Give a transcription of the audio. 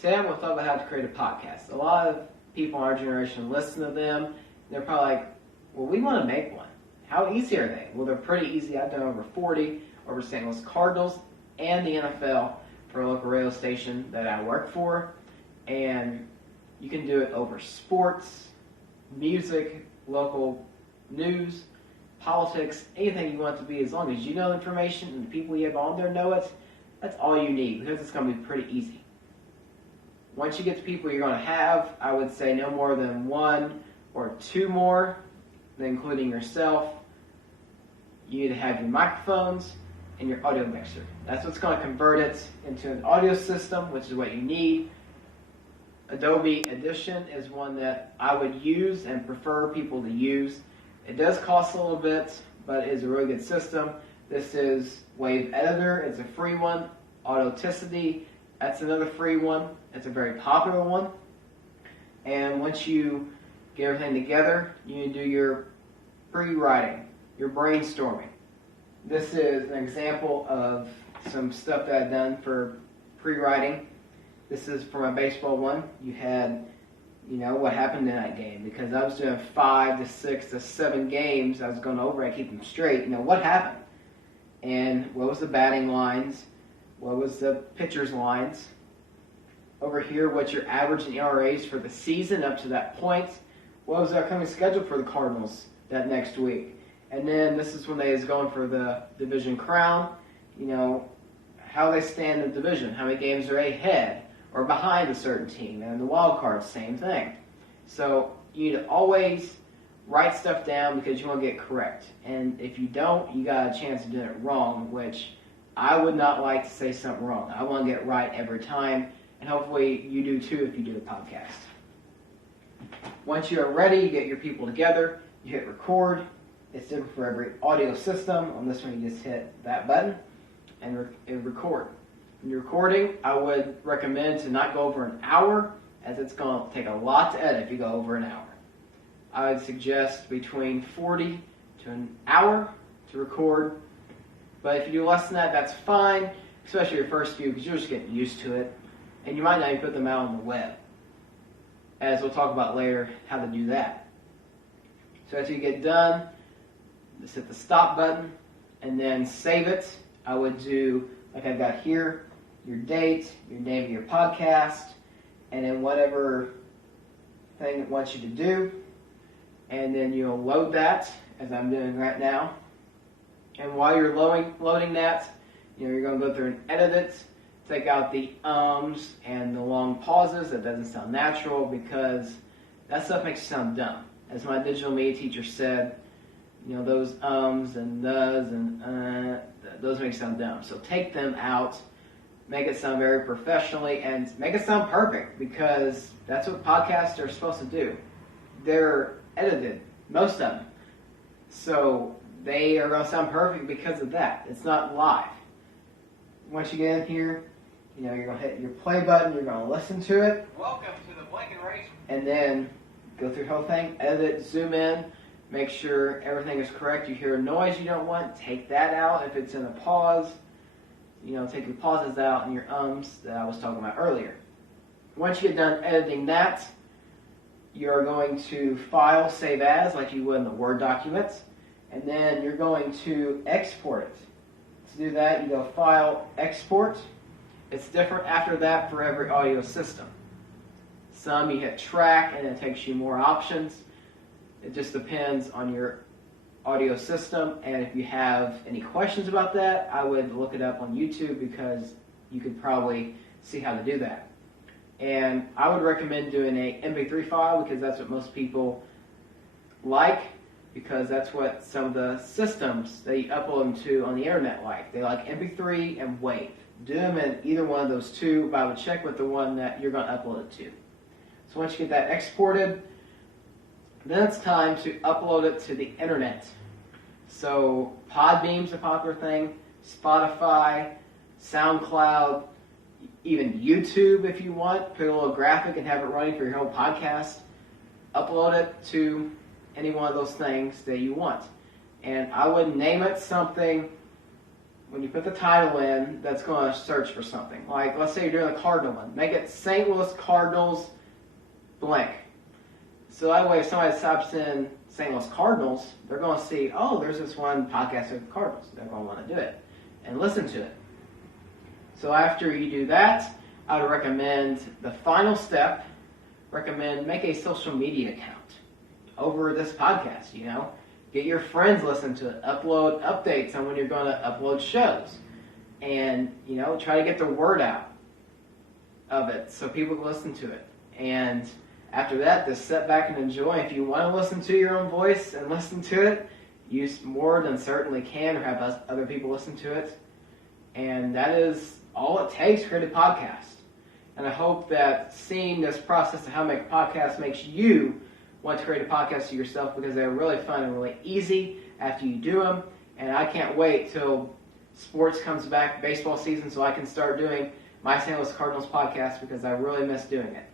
Today I'm going to talk about how to create a podcast. A lot of people in our generation listen to them, and they're probably like, well, we want to make one. How easy are they? Well, they're pretty easy. I've done over 40 over St. Louis Cardinals and the NFL for a local radio station that I work for. And you can do it over sports, music, local news, politics, anything you want it to be, as long as you know the information and the people you have on there know it. That's all you need, because it's going to be pretty easy. Once you get the people you're going to have, I would say no more than 1 or 2 more, including yourself. You need to have your microphones and your audio mixer. That's what's going to convert it into an audio system, which is what you need. Adobe Audition is one that I would use and prefer people to use. It does cost a little bit, but it is a really good system. This is Wave Editor. It's a free one. Audacity, that's another free one. It's a very popular one. And once you get everything together, you need to do your pre-writing, your brainstorming. This is an example of some stuff that I've done for pre-writing. This is for my baseball one. You had, what happened in that game, because I was doing 5 to 6 to 7 games. I was going over and keep them straight. What happened? And what was the batting lines? What was the pitcher's lines? Over here, what's your average in ERAs for the season up to that point? What was the upcoming schedule for the Cardinals that next week? And then this is when they was going for the division crown. How they stand in the division, how many games are ahead or behind a certain team, and the wild card, same thing. So you need to always write stuff down, because you want to get correct. And if you don't, you got a chance of doing it wrong, which I would not like to say something wrong. I want to get it right every time, and hopefully you do too if you do a podcast. Once you are ready, you get your people together, you hit record. It's different for every audio system. On this one, you just hit that button and record. When you're recording, I would recommend to not go over an hour, as it's going to take a lot to edit if you go over an hour. I would suggest between 40 to an hour to record. But if you do less than that, that's fine, especially your first few, because you're just getting used to it. And you might not even put them out on the web, as we'll talk about later how to do that. So after you get done, just hit the stop button and then save it. I would do, like I've got here, your date, your name of your podcast, and then whatever thing it wants you to do. And then you'll load that, as I'm doing right now. And while you're loading that, you're going to go through and edit it, take out the ums and the long pauses. That doesn't sound natural, because that stuff makes you sound dumb. As my digital media teacher said, those ums and does and those make you sound dumb. So take them out, make it sound very professionally, and make it sound perfect, because that's what podcasts are supposed to do. They're edited, most of them. So they are going to sound perfect because of that. It's not live. Once you get in here, you're going to hit your play button. You're going to listen to it. Welcome to the Blanket Race. And then go through the whole thing, edit it, zoom in, make sure everything is correct. You hear a noise you don't want, take that out. If it's in a pause, take your pauses out and your ums that I was talking about earlier. Once you get done editing that, you're going to file, save as, like you would in the Word documents, and then you're going to export it. To do that, you go File, Export. It's different after that for every audio system. Some you hit Track and it takes you more options. It just depends on your audio system, and if you have any questions about that, I would look it up on YouTube, because you could probably see how to do that. And I would recommend doing a MP3 file, because that's what most people like, because that's what some of the systems that you upload them to on the internet like. They like MP3 and WAV. Do them in either one of those two, but I would check with the one that you're going to upload it to. So once you get that exported, then it's time to upload it to the internet. So Podbean's a popular thing, Spotify, SoundCloud, even YouTube if you want. Put a little graphic and have it running for your whole podcast. Upload it to any one of those things that you want. And I would name it something when you put the title in, that's going to search for something. Like, let's say you're doing a Cardinal one. Make it St. Louis Cardinals blank. So that way, if somebody types in St. Louis Cardinals, they're going to see, oh, there's this one podcast with the Cardinals. They're going to want to do it and listen to it. So after you do that, I would recommend the final step, make a social media account over this podcast, Get your friends listen to it. Upload updates on when you're going to upload shows. And, try to get the word out of it so people can listen to it. And after that, just sit back and enjoy. If you want to listen to your own voice and listen to it, you more than certainly can, or have other people listen to it. And that is all it takes to create a podcast. And I hope that seeing this process of how to make a podcast makes you want to create a podcast yourself, because they're really fun and really easy after you do them. And I can't wait till sports comes back, baseball season, so I can start doing my St. Louis Cardinals podcast, because I really miss doing it.